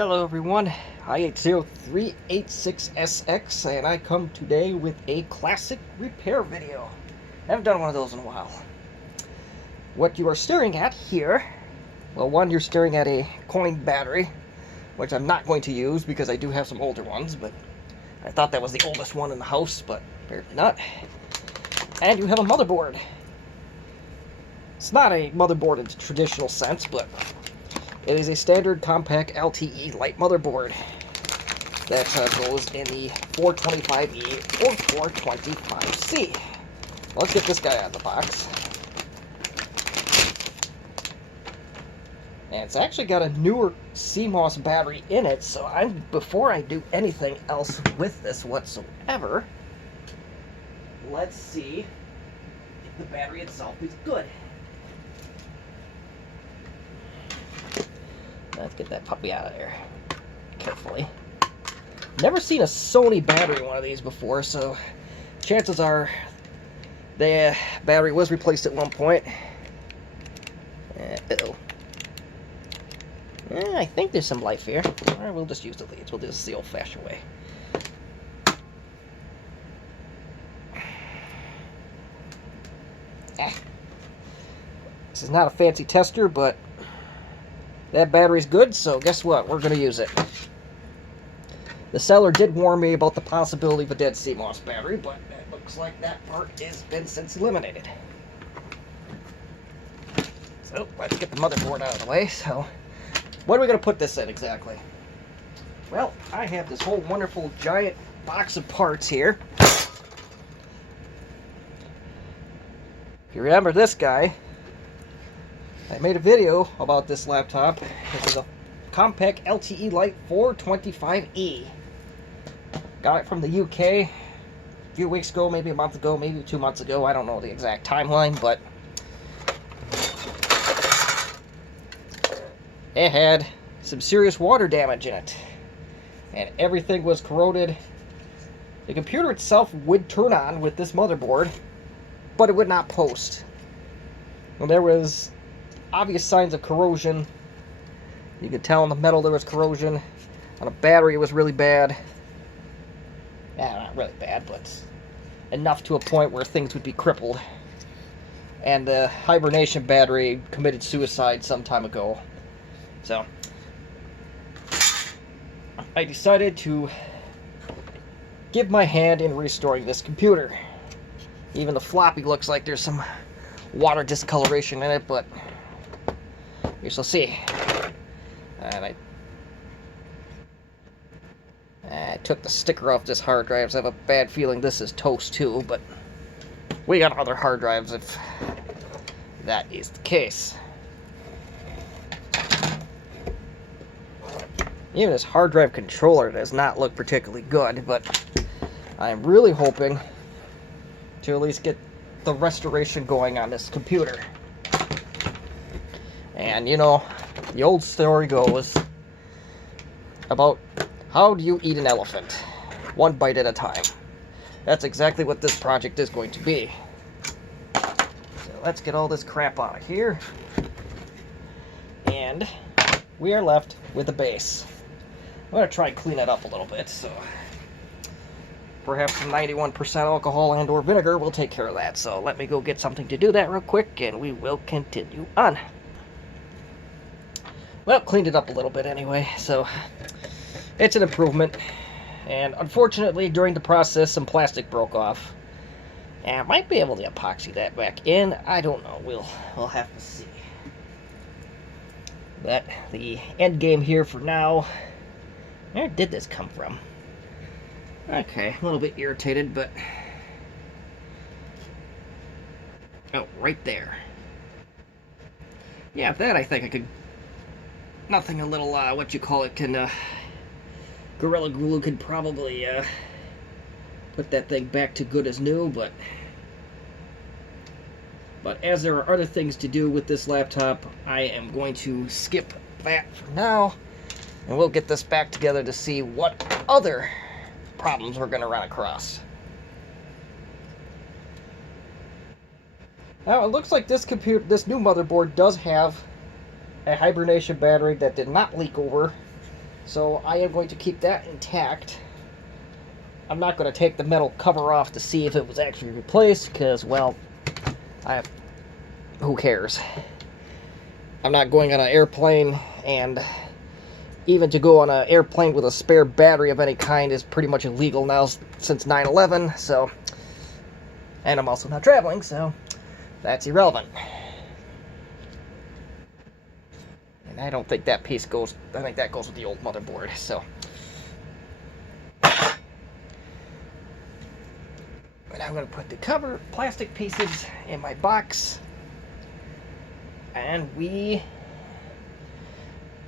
Hello everyone, I80386SX, and I come today with a classic repair video. I haven't done one of those in a while. What you are staring at here, well, one, you're staring at a coin battery, which I'm not going to use because I do have some older ones, but I thought that was the oldest one in the house, but apparently not. And you have a motherboard. It's not a motherboard in the traditional sense, but it is a standard Compaq LTE Lite motherboard that goes in the 425E or 425C. Let's get this guy out of the box. And it's actually got a newer CMOS battery in it, so before I do anything else with this whatsoever, let's see if the battery itself is good. Let's get that puppy out of there carefully. Never seen a Sony battery in one of these before, so chances are the battery was replaced at one point. Uh-oh. I think there's some life here. Or we'll just use the leads. We'll do this the old-fashioned way. This is not a fancy tester, but that battery's good, so guess what? We're going to use it. The seller did warn me about the possibility of a dead CMOS battery, but it looks like that part has been since eliminated. So, let's get the motherboard out of the way. So, what are we going to put this in exactly? Well, I have this whole wonderful giant box of parts here. If you remember this guy, I made a video about this laptop. This is a Compaq LTE Lite 425E. Got it from the UK a few weeks ago, maybe a month ago, maybe 2 months ago. I don't know the exact timeline, but it had some serious water damage in it. And everything was corroded. The computer itself would turn on with this motherboard, but it would not post. And there was obvious signs of corrosion. You could tell on the metal there was corrosion. On the battery it was really bad. Yeah, not really bad, but enough to a point where things would be crippled. And the hibernation battery committed suicide some time ago. So I decided to give my hand in restoring this computer. Even the floppy looks like there's some water discoloration in it, but we shall see. And I took the sticker off this hard drive, so I have a bad feeling this is toast too, but we got other hard drives if that is the case. Even this hard drive controller does not look particularly good, but I'm really hoping to at least get the restoration going on this computer. And you know, the old story goes about how do you eat an elephant? One bite at a time. That's exactly what this project is going to be. So let's get all this crap out of here. And we are left with a base. I'm going to try and clean it up a little bit, so perhaps some 91% alcohol and or vinegar will take care of that. So let me go get something to do that real quick, and we will continue on. Well, cleaned it up a little bit anyway, so it's an improvement. And unfortunately, during the process, some plastic broke off. And I might be able to epoxy that back in. I don't know. We'll have to see. But the end game here for now. Where did this come from? Okay, a little bit irritated, but oh, right there. Yeah, that I think I could. Nothing a little, what you call it, can, Gorilla Glue could probably, put that thing back to good as new, but as there are other things to do with this laptop, I am going to skip that for now, and we'll get this back together to see what other problems we're going to run across. Now, it looks like this new motherboard does have a hibernation battery that did not leak over, So I am going to keep that intact. I'm not going to take the metal cover off to see if it was actually replaced, because, well, who cares? I'm not going on an airplane, and even to go on an airplane with a spare battery of any kind is pretty much illegal now since 9/11, so... And I'm also not traveling, so that's irrelevant. And I don't think that piece goes... I think that goes with the old motherboard, so... And I'm going to put the plastic pieces in my box. And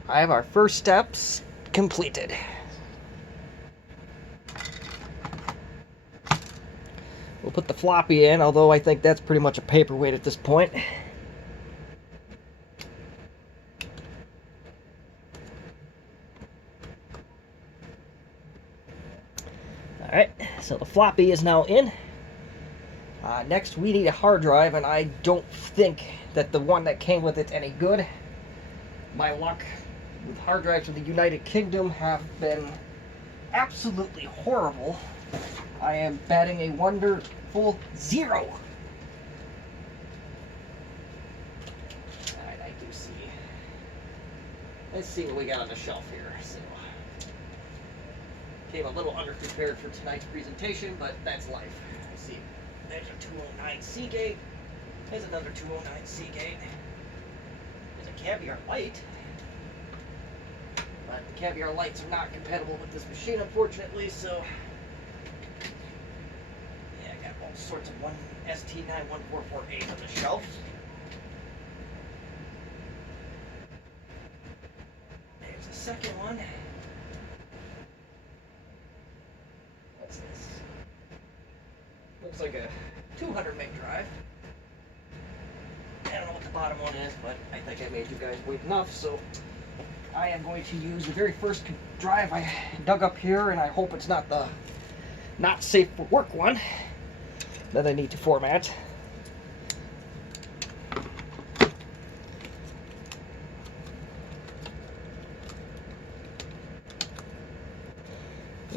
I have our first steps completed. We'll put the floppy in, although I think that's pretty much a paperweight at this point. Alright, so the floppy is now in. Next, we need a hard drive, and I don't think that the one that came with it's any good. My luck with hard drives in the United Kingdom have been absolutely horrible. I am batting a wonderful 0. Alright, I do see. Let's see what we got on the shelf here. So, came a little underprepared for tonight's presentation, but that's life. I see. There's a 209 Seagate. There's another 209 Seagate. There's a Caviar Lite. But the Caviar Lights are not compatible with this machine, unfortunately, so... Yeah, I got all sorts of ST91448 on the shelf. There's a second one. What's this? Looks like a 200 meg drive. I don't know what the bottom one is, but I think I made you guys wait enough, so I am going to use the very first drive I dug up here, and I hope it's not the not safe for work one that I need to format.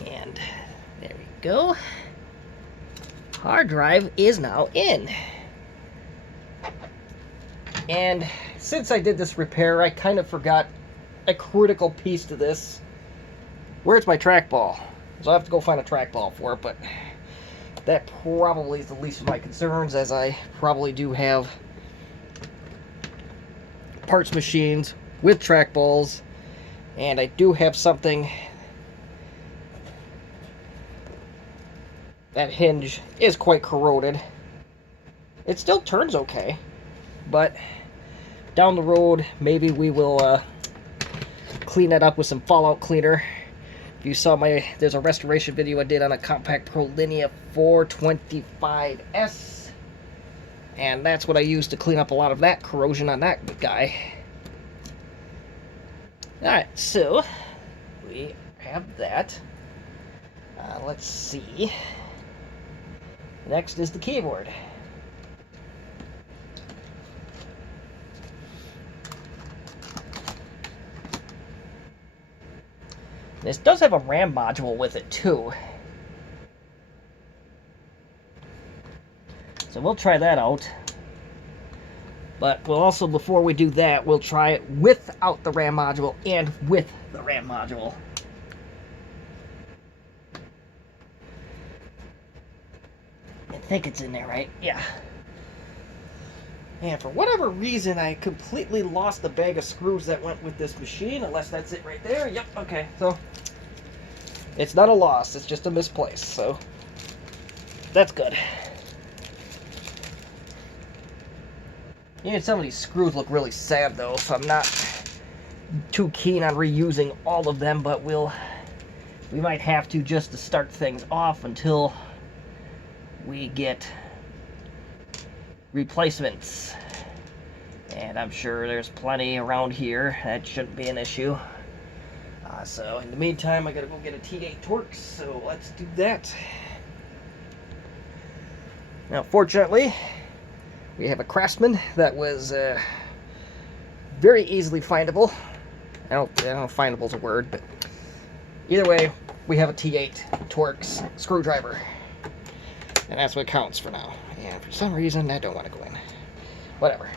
And there we go. Hard drive is now in. And since I did this repair, I kind of forgot a critical piece to this. Where's my trackball? So I have to go find a trackball for it, but that probably is the least of my concerns, as I probably do have parts machines with trackballs, and I do have something. That hinge is quite corroded. It still turns okay, but down the road, maybe we will clean that up with some fallout cleaner. If you saw there's a restoration video I did on a Compaq Linear 425S, and that's what I used to clean up a lot of that corrosion on that guy. Alright, so we have that. Let's see. Next is the keyboard. This does have a RAM module with it too. So we'll try that out. But we'll also, before we do that, we'll try it without the RAM module and with the RAM module. I think it's in there, right? Yeah. And for whatever reason, I completely lost the bag of screws that went with this machine, unless that's it right there. Yep, okay. So, it's not a loss, it's just a misplaced, so that's good. Yeah, some of these screws look really sad, though, so I'm not too keen on reusing all of them, but we might have to just to start things off until we get replacements. And I'm sure there's plenty around here. That shouldn't be an issue. So in the meantime, I gotta go get a T8 Torx, so let's do that. Now, fortunately, we have a Craftsman that was very easily findable. I don't know if findable is a word, but Either way, we have a T8 Torx screwdriver. And that's what counts for now. And for some reason, I don't want to go in. Whatever.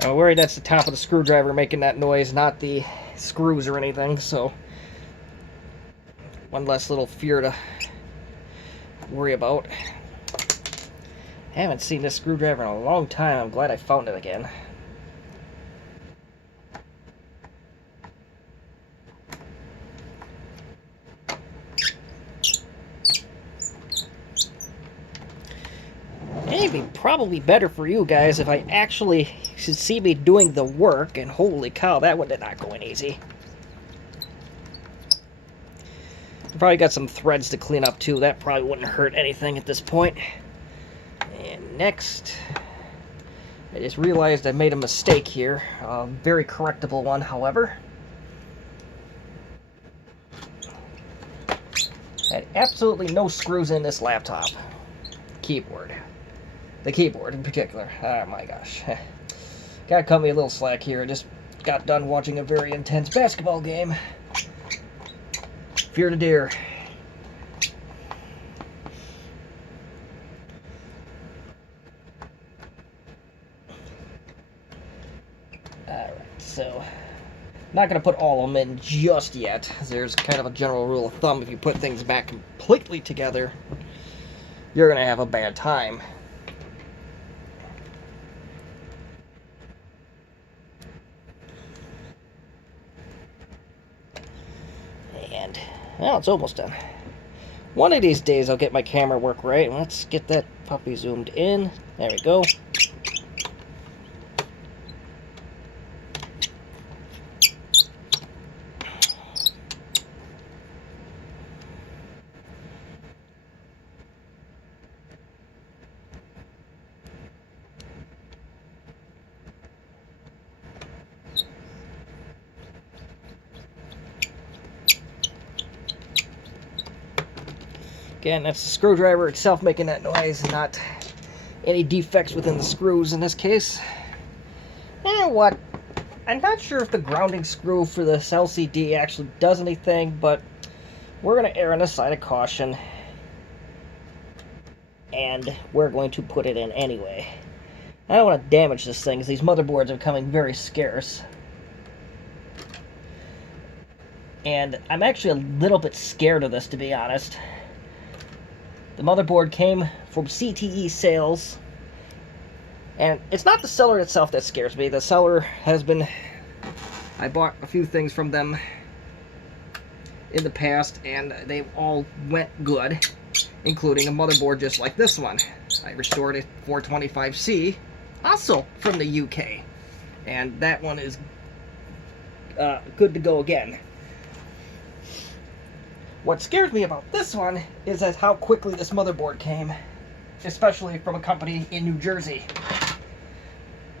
I'm worried that's the top of the screwdriver making that noise, not the screws or anything, so one less little fear to worry about. I haven't seen this screwdriver in a long time. I'm glad I found it again. It'd be probably better for you guys if I actually should see me doing the work, and holy cow, that one did not go in easy. Probably got some threads to clean up too. That probably wouldn't hurt anything at this point. And next, I just realized I made a mistake here. A very correctable one, however. Had absolutely no screws in this laptop. Keyboard. The keyboard in particular. Oh my gosh. Gotta cut me a little slack here. I just got done watching a very intense basketball game. Fear to deer. Alright, so not going to put all of them in just yet. There's kind of a general rule of thumb. If you put things back completely together, you're going to have a bad time. And, well, it's almost done. One of these days I'll get my camera work right. Let's get that puppy zoomed in. There we go. Again, that's the screwdriver itself making that noise, not any defects within the screws in this case. You know what? I'm not sure if the grounding screw for this LCD actually does anything, but we're going to err on the side of caution. And we're going to put it in anyway. I don't want to damage this thing, because these motherboards are becoming very scarce. And I'm actually a little bit scared of this, to be honest. The motherboard came from CTE sales, and it's not the seller itself that scares me. The seller has been... I bought a few things from them in the past, and they all went good, including a motherboard just like this one. I restored a 425C, also from the UK, and that one is good to go again. What scares me about this one is how quickly this motherboard came, especially from a company in New Jersey.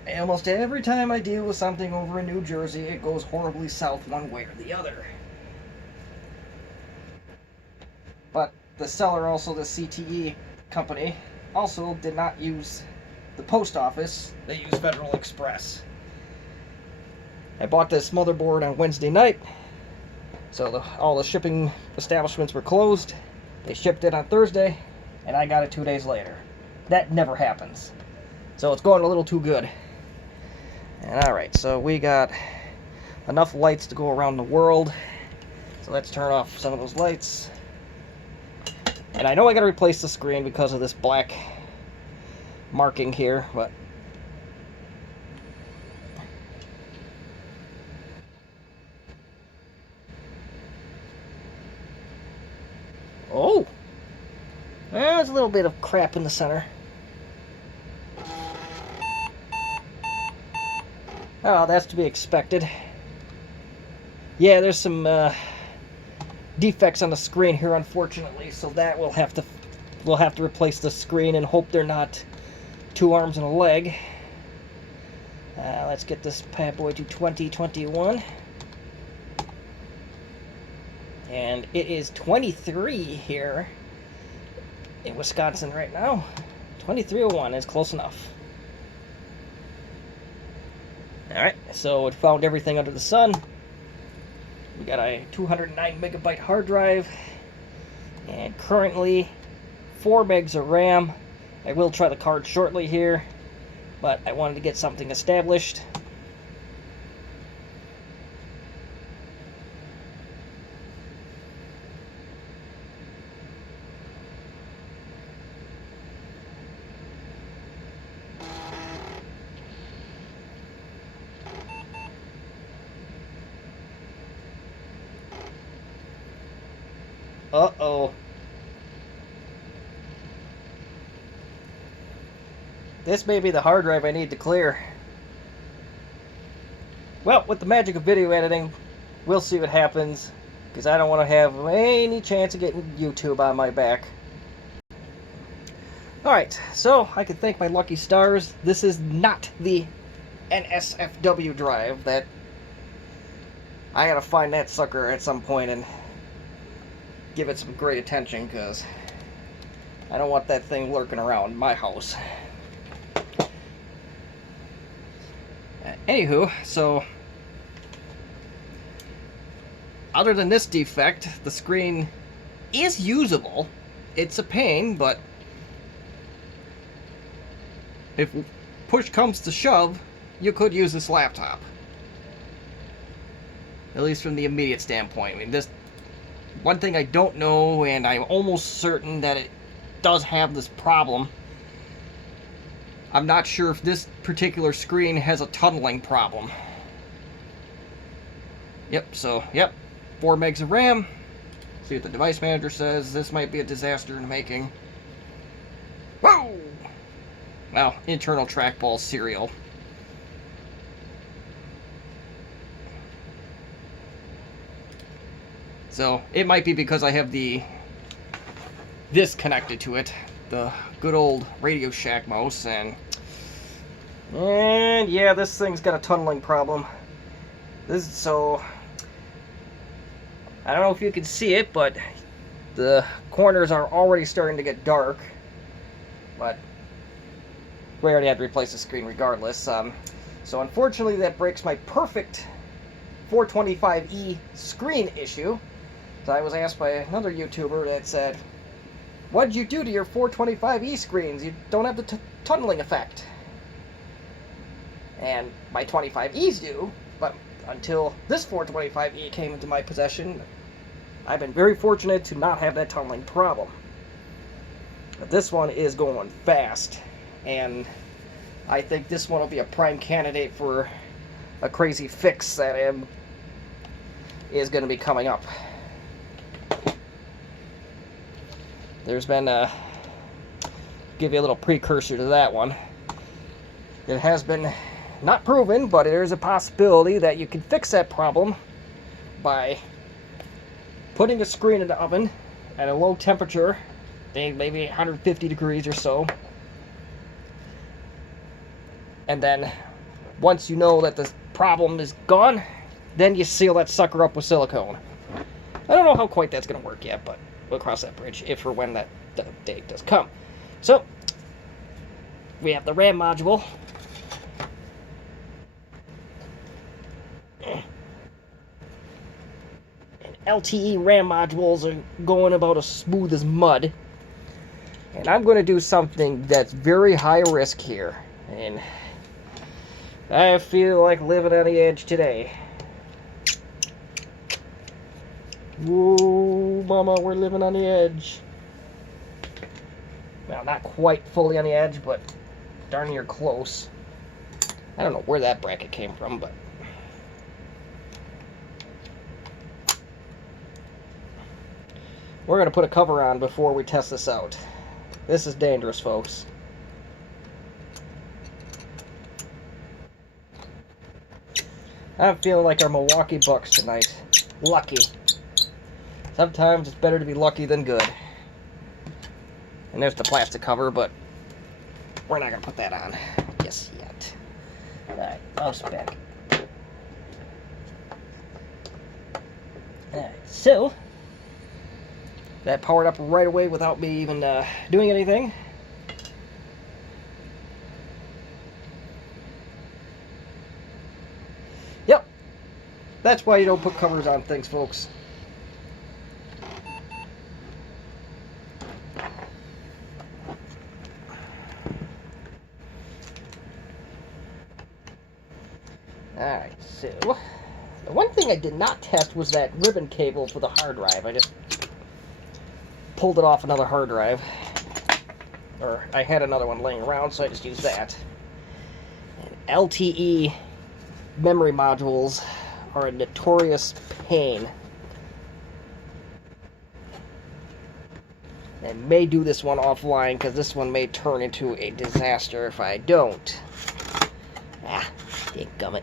Almost every time I deal with something over in New Jersey, it goes horribly south one way or the other. But the seller, also the CTE company, also did not use the post office. They used Federal Express. I bought this motherboard on Wednesday night. So all the shipping establishments were closed. They shipped it on Thursday, and I got it 2 days later. That never happens. So it's going a little too good. And alright, so we got enough lights to go around the world. So let's turn off some of those lights. And I know I gotta replace the screen because of this black marking here, but... Oh! There's a little bit of crap in the center. Oh, that's to be expected. Yeah, there's some defects on the screen here, unfortunately, so that we'll have to replace the screen and hope they're not 2 arms and a leg. Let's get this bad boy to 2021. and it is 23 here in Wisconsin right now. 23:01 is close enough. Alright, so it found everything under the sun. We got a 209 megabyte hard drive, and currently 4 megs of RAM. I will try the card shortly here, but I wanted to get something established. Uh-oh. This may be the hard drive I need to clear. Well, with the magic of video editing, we'll see what happens, because I don't want to have any chance of getting YouTube on my back. Alright, so I can thank my lucky stars. This is not the NSFW drive. That I gotta find that sucker at some point and give it some great attention, because I don't want that thing lurking around my house. Anywho, so other than this defect, the screen is usable. It's a pain, but if push comes to shove, you could use this laptop. At least from the immediate standpoint. I mean, this one thing I don't know, and I'm almost certain that it does have this problem. I'm not sure if this particular screen has a tunneling problem. Yep, 4 megs of RAM. See what the device manager says. This might be a disaster in the making. Whoa! Well, internal trackball serial. So, it might be because I have this connected to it. The good old Radio Shack mouse, and yeah, this thing's got a tunneling problem. So I don't know if you can see it, but the corners are already starting to get dark. But we already had to replace the screen regardless. So unfortunately, that breaks my perfect 425e screen issue. So I was asked by another YouTuber that said, "What did you do to your 425e screens? You don't have the tunneling effect." And my 25es do, but until this 425e came into my possession, I've been very fortunate to not have that tunneling problem. But this one is going fast, and I think this one will be a prime candidate for a crazy fix that is going to be coming up. There's been give you a little precursor to that one. It has been not proven, but there's a possibility that you can fix that problem by putting a screen in the oven at a low temperature, maybe 150 degrees or so, and then once you know that the problem is gone, then you seal that sucker up with silicone. I don't know how quite that's going to work yet, but we'll cross that bridge if or when that day does come. So, we have the RAM module. And LTE RAM modules are going about as smooth as mud. And I'm going to do something that's very high risk here. And I feel like living on the edge today. Whoa, mama, we're living on the edge. Well, not quite fully on the edge, but darn near close. I don't know where that bracket came from, but we're going to put a cover on before we test this out. This is dangerous, folks. I'm feeling like our Milwaukee Bucks tonight. Lucky. Sometimes it's better to be lucky than good. And there's the plastic cover, but we're not going to put that on just yet. Alright, mouse back. Alright, so That powered up right away without me even doing anything. Yep. That's why you don't put covers on things, folks. Alright, so the one thing I did not test was that ribbon cable for the hard drive. I just pulled it off another hard drive. Or I had another one laying around, so I just used that. And LTE memory modules are a notorious pain. I may do this one offline, because this one may turn into a disaster if I don't. Ah, dadgummit.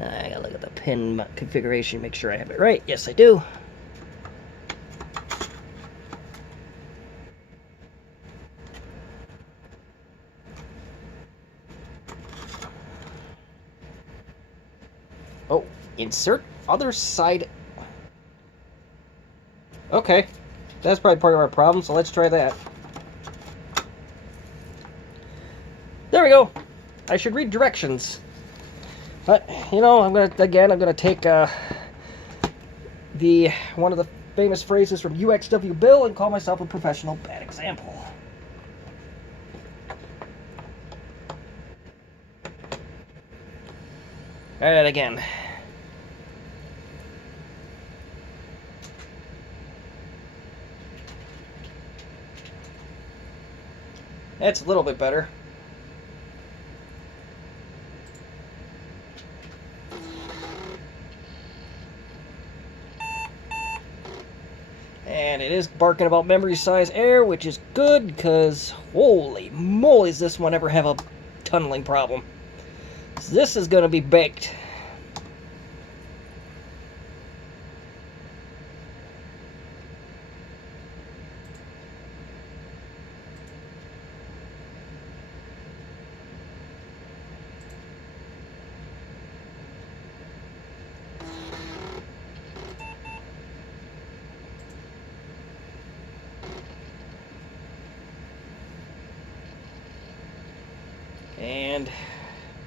I gotta look at the pin configuration, make sure I have it right. Yes, I do. Oh, insert other side. Okay, that's probably part of our problem, so let's try that. There we go. I should read directions. But, you know, I'm gonna take one of the famous phrases from UXW Bill and call myself a professional bad example. Alright, again. That's a little bit better. And it is barking about memory size error, which is good, because holy moly, does this one ever have a tunneling problem. So this is going to be baked. And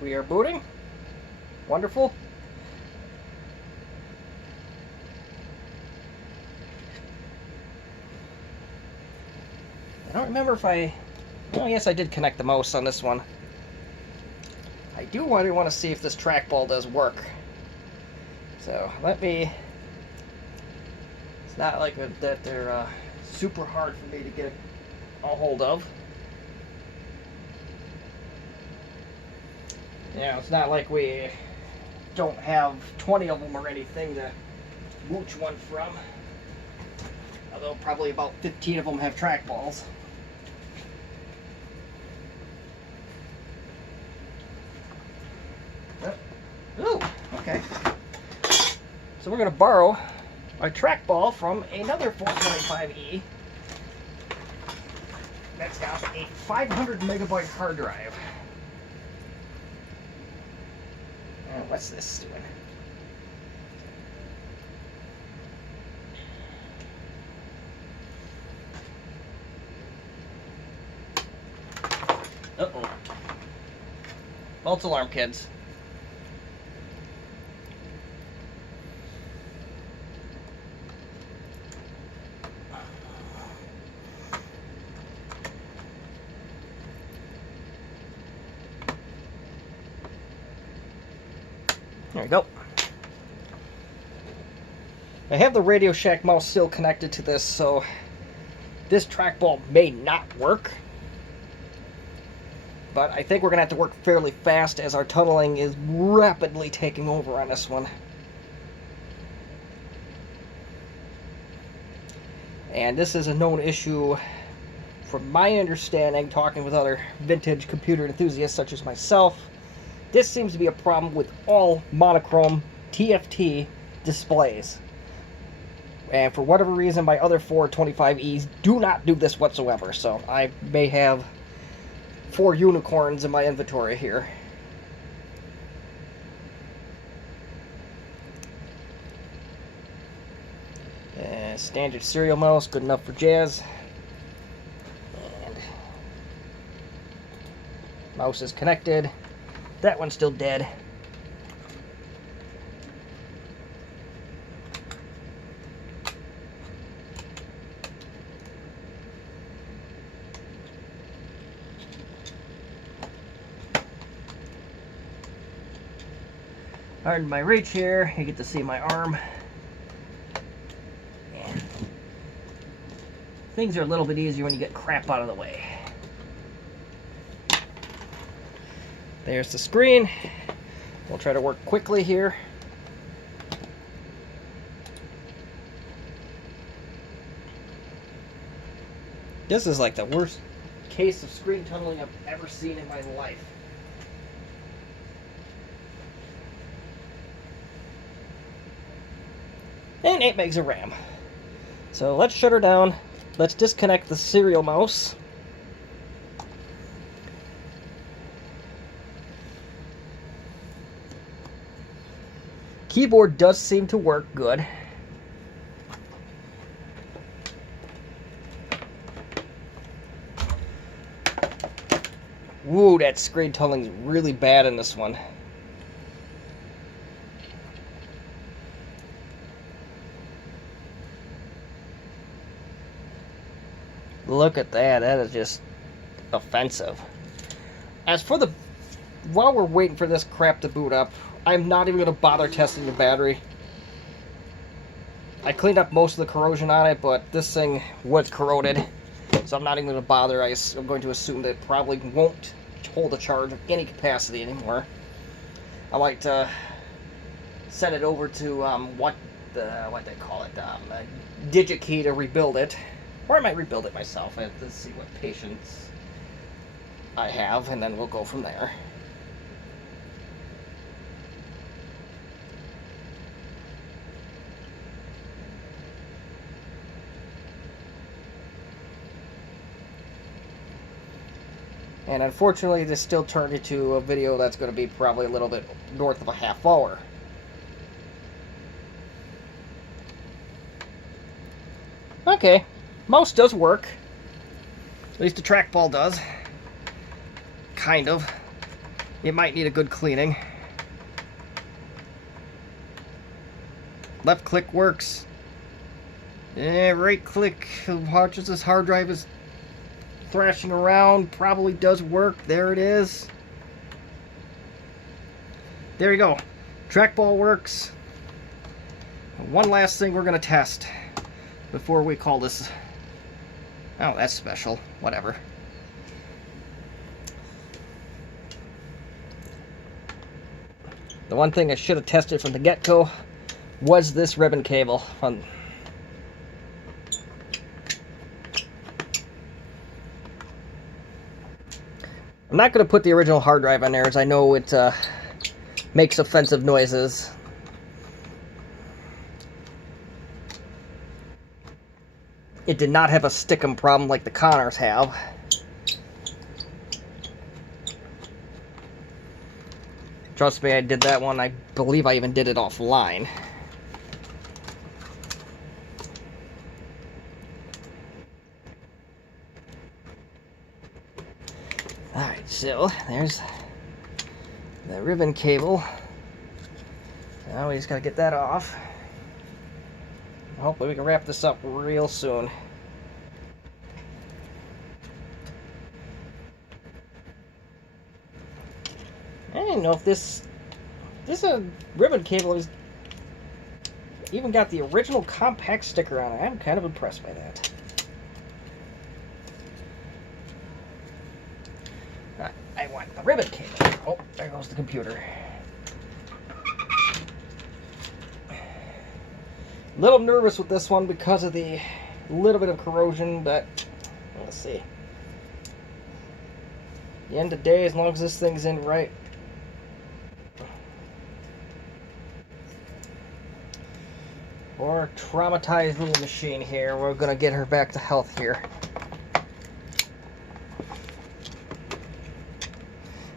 we are booting. Wonderful. I don't remember if I... Oh, yes, I did connect the mouse on this one. I do want to see if this trackball does work. So, let me... It's not like that they're super hard for me to get a hold of. Yeah, it's not like we don't have 20 of them or anything to mooch one from. Although probably about 15 of them have trackballs. Ooh, okay. So we're going to borrow a trackball from another 425E that's got a 500 megabyte hard drive. What's this doing? Uh-oh. False alarm, kids. There we go. I have the Radio Shack mouse still connected to this, so this trackball may not work. But I think we're going to have to work fairly fast as our tunneling is rapidly taking over on this one. And this is a known issue from my understanding, talking with other vintage computer enthusiasts such as myself. This seems to be a problem with all monochrome TFT displays. And for whatever reason, my other 425Es do not do this whatsoever. So I may have 4 unicorns in my inventory here. Standard serial mouse, good enough for jazz. And mouse is connected. That one's still dead. Pardon my reach here, you get to see my arm. And things are a little bit easier when you get crap out of the way. There's the screen. We'll try to work quickly here. This is like the worst case of screen tunneling I've ever seen in my life. And 8 megs of RAM. So let's shut her down. Let's disconnect the serial mouse. Keyboard does seem to work good. Woo, that screen tunneling is really bad in this one. Look at that, that is just offensive. As for the, while we're waiting for this crap to boot up, I'm not even going to bother testing the battery. I cleaned up most of the corrosion on it, but this thing was corroded, so I'm not even going to bother. I'm going to assume that it probably won't hold a charge of any capacity anymore. I might send it over to what they call it, DigiKey to rebuild it. Or I might rebuild it myself. I have to see what patience I have, and then we'll go from there. And unfortunately, this still turned into a video that's going to be probably a little bit north of a half hour. Okay. Mouse does work. At least the trackball does. Kind of. It might need a good cleaning. Left click works. Right click watches this hard drive is thrashing around. Probably does work. There it is. There you go. Trackball works. One last thing we're going to test before we call this. Oh, that's special. Whatever. The one thing I should have tested from the get-go was this ribbon cable. I'm not going to put the original hard drive on there, as I know it makes offensive noises. It did not have a stick-em problem like the Connors have. Trust me, I did that one. I believe I even did it offline. Alright, so there's the ribbon cable. Now we just gotta get that off. Hopefully we can wrap this up real soon. I didn't know if this ribbon cable is even got the original Compaq sticker on it. I'm kind of impressed by that. I want the ribbon cable. Oh, there goes the computer. A little nervous with this one because of the little bit of corrosion, but let's see. At the end of the day, as long as this thing's in right. Or traumatized little machine here. We're gonna get her back to health here.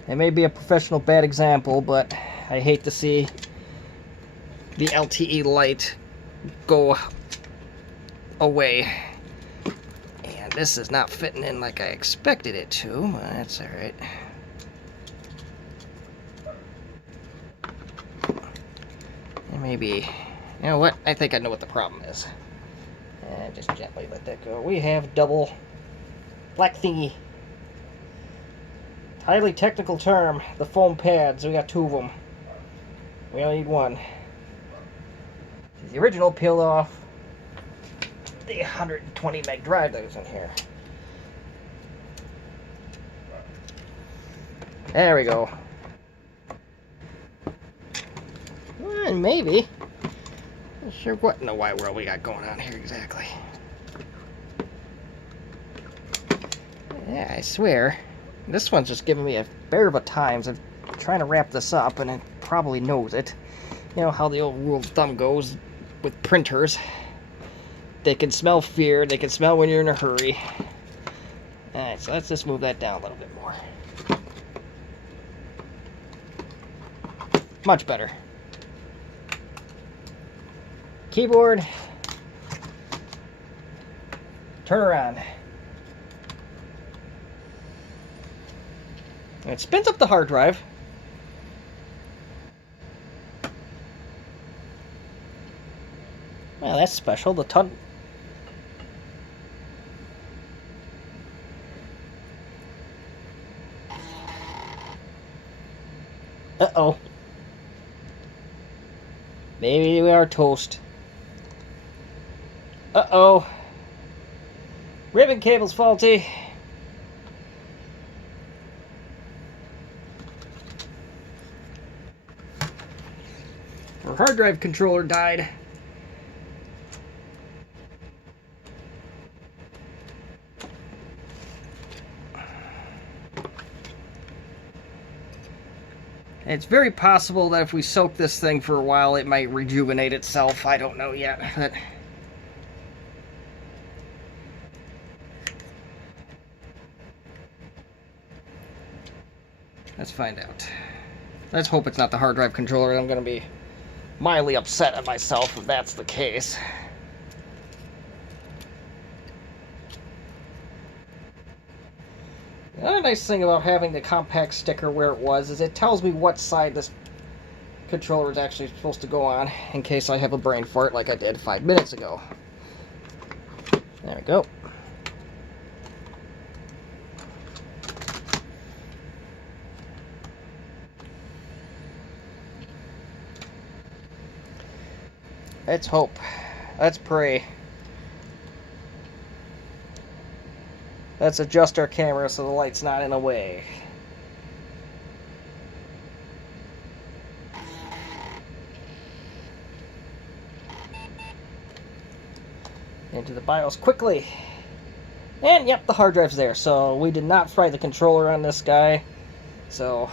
It may be a professional bad example, but I hate to see the LTE Lite go away. And this is not fitting in like I expected it to, but that's alright. And maybe, you know what? I think I know what the problem is. And just gently let that go. We have double black thingy. Highly technical term, the foam pads. We got two of them. We only need one. The original peeled off the 120 meg drive that was in here. There we go. And maybe. Not sure what in the wide world we got going on here exactly. Yeah, I swear. This one's just giving me a bear of a time. I'm trying to wrap this up, and it probably knows it. You know how the old rule of thumb goes with printers. They can smell fear. They can smell when you're in a hurry. Alright, so let's just move that down a little bit more. Much better. Keyboard. Turn around. It spins up the hard drive. Well, that's special. The ton. Uh-oh. Maybe we are toast. Uh-oh. Ribbon cable's faulty. Our hard drive controller died. It's very possible that if we soak this thing for a while, it might rejuvenate itself. I don't know yet, but let's find out. Let's hope it's not the hard drive controller. I'm going to be mildly upset at myself if that's the case. The other nice thing about having the Compaq sticker where it was is it tells me what side this controller is actually supposed to go on in case I have a brain fart like I did 5 minutes ago. There we go. Let's hope. Let's pray. Let's adjust our camera so the light's not in the way. Into the BIOS quickly. And yep, the hard drive's there. So we did not fry the controller on this guy. So